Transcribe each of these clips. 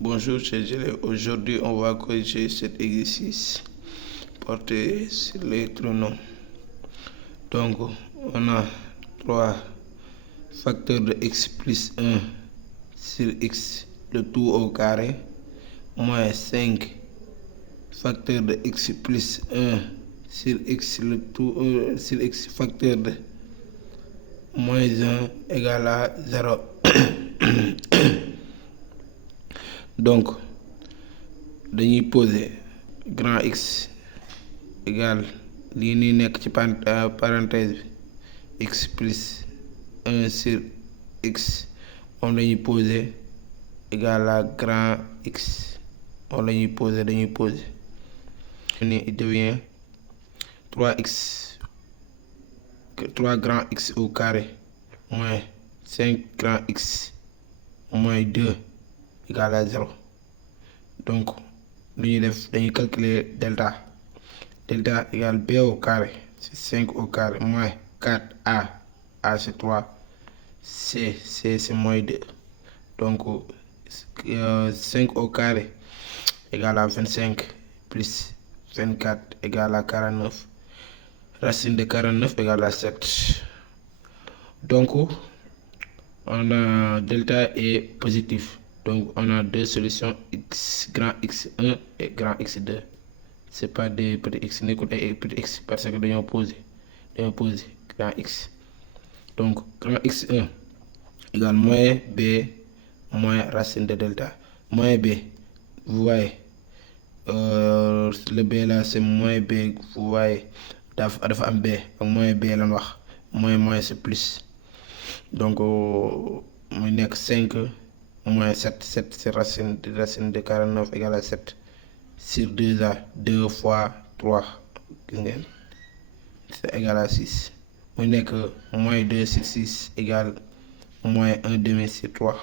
Bonjour chers élèves, aujourd'hui on va corriger cet exercice porté sur les trinomiaux. Donc on a 3 facteurs de x plus 1 sur x le tout au carré moins 5 facteurs de x plus 1 sur x le tout sur x facteur de moins 1 égale à 0. Donc dañuy poser grand X égale lii nii nekk ci parenthèse bi x plus 1 sur x moom lañuy poser égale à grand X moom lañuy poser ni il devient 3x 3 grand X au carré moins 5 grand X moins 2 égale à 0. Donc lu ñuy def dañuy calculer delta égale b au carré c'est 5 au carré moins 4a c'est 3 c c'est moins 2. Donc 5 au carré égale à 25 plus 24 égale à 49. Racine de 49 égale à 7. Donc on a delta est positif. Donc on a deux solutions x grand x1 et grand x2. C'est pas des petits x nekkul ay petit x parce que dañoo poser grand x. Donc grand x1 égale moins b moins racine de delta. Moins b, vous voyez le b là c'est moins b, vous voyez dafa am b ak moins b lan wax moins c'est plus. Donc muy nekk 5 moins 7 c'est racine de 49 égale à 7 sur 2 fois 3 gis ngeen c'est égal à 6 muy nekk moins 2 sur 6 égale moins 1 demi sur 3.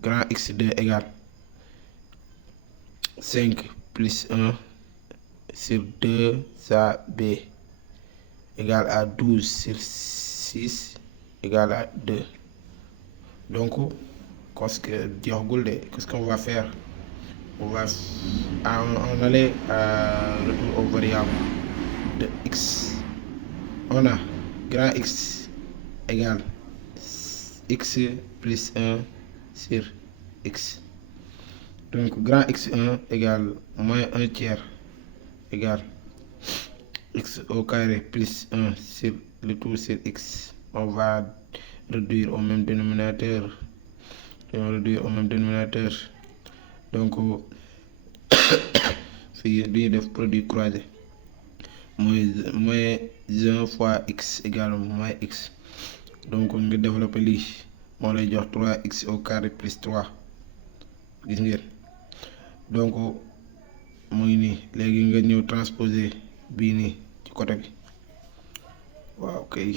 Grand x2 égale 5 plus 1 sur 2 b égale à 12 sur 6 égale à 2. Donc qu'est-ce qu'on va faire? On va aller retour aux variables de x. On a grand X égale x plus 1 sur x. Donc grand x1 égale moins 1 tiers égale x au carré plus 1 sur le tout sur x. On va réduire au même dénominateur. Donc fii duñuy def produit croisé moins 1 fois x égale moins x. Donc nga développer lii moo lay jox 3x au carré plus 3 gis ngeen. Donc mu ngi nii léegi nga ñëw transposer bii nii ci côté bi waaw kay.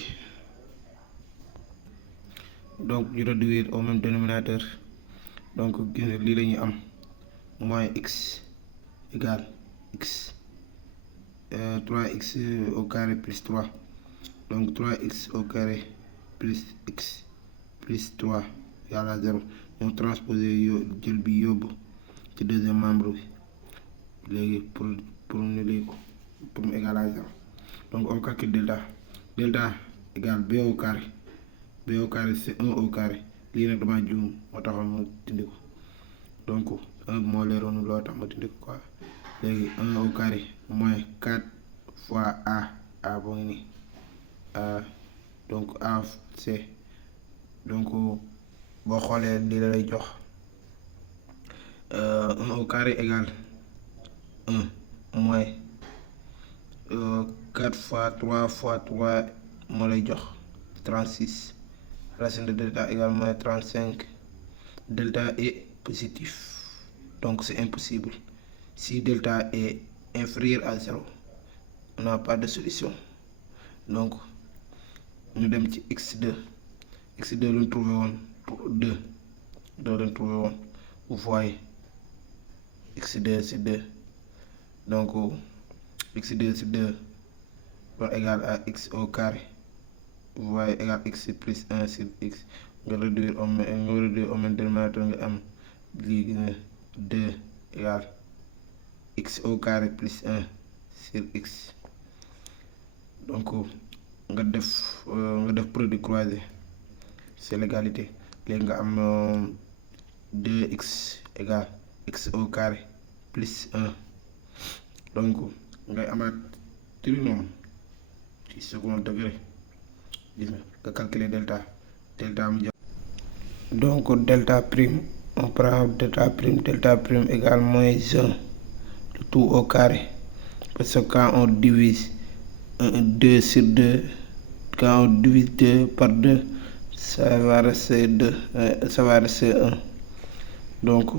Donc ñu réduire au même dénominateur. Donc gis nga lii la ñuy am moins x égale x 3x au carré plus 3. Donc 3x au carré plus x plus 3 égale à 0. ñu transposer jël bi yóbbu ci deuxième membre bi léegi pour ñu lii ko pour mu égal à 0. Donc on calcule delta égale b au carré c'est 1 au carré. lii nag dama juum moo taxoon ma dindi ko. Donc 1 moo leeroon loo tax ma dindi ko quoi. léegi 1 au carré moins 4 fois a boo ngi nii donc a c. donc boo xoolee lii la lay jox 1 au carré égale 1 moins 4 fois 3 fois 3 moo lay jox 36. Racine de delta égale moins 35. Delta est positif, donc c'est impossible. Si delta est inférieur à 0, on n'a pas de solution. Donc ñu dem ci x2 lu ñu trouvé woon 2 lañ trouvé woon. Vous voyez x2 c'est 2. Donc x2 c'est 2 donc égal à x au carré. Vous voyez égal x plus 1 sur x. nga réduire au même dénominateur nga am lii 2 égale x au carré plus 1 sur x. Donc nga def produit croisé, c'est l'égalité. Léegi nga am 2x égale x au carré plus 1. Donc ngay amaat trinôme ci second degré. Gis nga calculer delta mu jox. Donc delta prime, on prend delta prime égale moins 1, le tout au carré. Parce que quand on divise 2 sur 2, quand on divise 2 par 2, ça va rester 2, ça va rester 1. Donc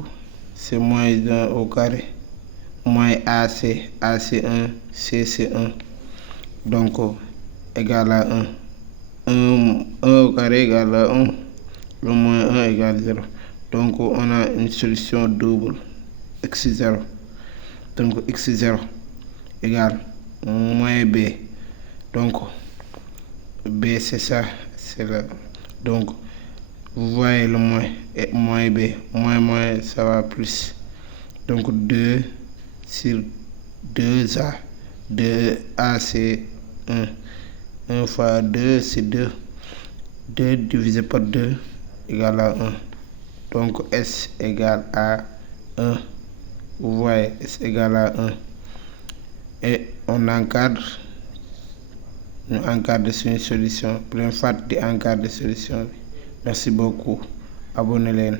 c'est moins 1 au carré, moins AC 1, C 1. Donc égal à 1. 1 au carré égale à 1. Le moins 1 égale 0. Donc on a une solution double, x0. Donc x0 égale moins b. Donc b c'est ça, c'est là. Donc vous voyez le moins et moins b, moins ça va plus. Donc 2 sur 2a, 2a c'est 1. 1 fois 2 c'est 2. 2 divisé par 2 égale à 1. Donc S égale à 1. Vous voyez, S égale à 1. Et on encadre. Nous encadre sur une solution. Plein fat di encadre solution. Merci beaucoup. Abonnez-vous.